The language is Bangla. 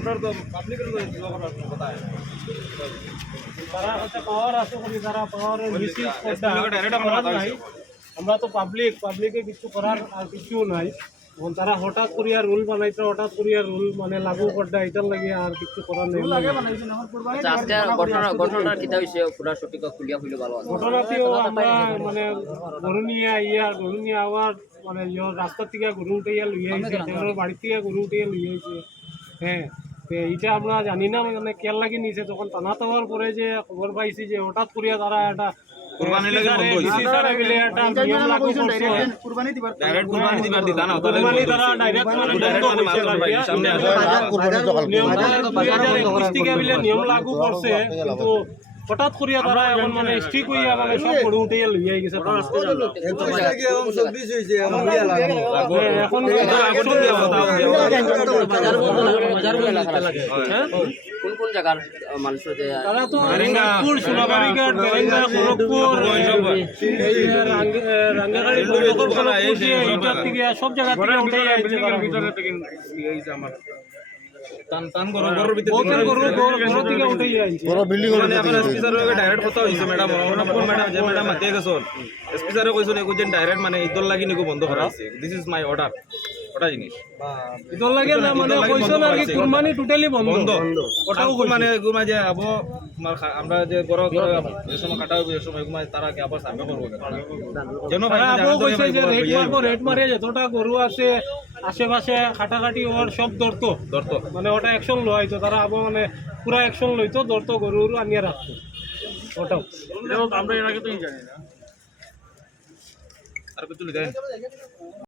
আপনার তো পাবলিকের কথা তারা হচ্ছে পাওয়ার আছে করি তারা পাওয়ারের মিসইউজ করতে নাই। আমরা তো পাবলিকে কিছু করার আর কিছু নাই। এখন তারা হঠাৎ করিয়া রুল বানাইছে, হঠাৎ করিয়া রুল মানে লাগু করতে এটার লাগে আর কিছু করার নেই। আজকে ঘটনা কিতা হইছে পুরা সঠিক খুলিয়া হইলে ভালো আছে। ঘটনাটিও আমরা মানে গরু নিয়ে আবার মানে রাস্তা থেকে গরু উঠাইয়া লইয়া আইছে, বাড়ির থেকে গরু উঠাইয়া লইয়া আইছে। হ্যাঁ, এইটা আমরা জানি না মানে কেয়ার লাগি নিছে। তখন টানা দেওয়ার পরে যে খবর পাইছি যে হঠাৎ করিয়া তারা একটা কুরবানি লাগি বন্ধ হইছে একটা নিয়ম লাগু করছে। ডাইরেক্ট কুরবানি দিবার দিতা না কুরবানি তারা ডাইরেক্ট সামনে আসে নিয়ম লাগু করছে, কিন্তু হঠাৎ করিয়া তারা এখন মানে স্ট্রিক হইয়া মানে সব গরু উঠাইয়া লইয়া গেছে। এখন কোন কোন জায়গার মানুষ তারা তো নাগপুর, সোনাবাড়িঘাট, বেরেঙ্গা, খড়গপুর, রাঙ্গাগাড়ি, সব জায়গা থেকে উঠে যাইছে। আমার টান টান গরুর ভিতরে উঠে যাইছে। মানে এখন এসপি স্যারের ডাইরেক্ট কথা হইছে ম্যাডাম ম্যাডাম যে ম্যাডাম মাতিয়ে গেছেন এসপি স্যারে কইছেন এগুলো ডাইরেক্ট মানে ইদল লাগি নিকো বন্ধ করা আছে। This is my order. ওটা জিনিস ইদল লাগে না মানে কইছেন আর কি কুরবানি টোটালি বন্ধ। ওটাও মানে এগুমা যে আবো আমরা যে গরু যে সময় কাটা হবে এই সময় এগুমা তারা কি আবার সার্ভে করব যেন রেট মারে যতটা গরু আছে আশেপাশে খাটাখাটি ওর সব ধরতো মানে ওটা অ্যাকশন লইতো। তারা আবো মানে পুরা অ্যাকশন লইতো, ধরতো গরু আনিয়ে রাখতো। ওটাও আমরা এর আগে তো জানি না আর কিছু দেন।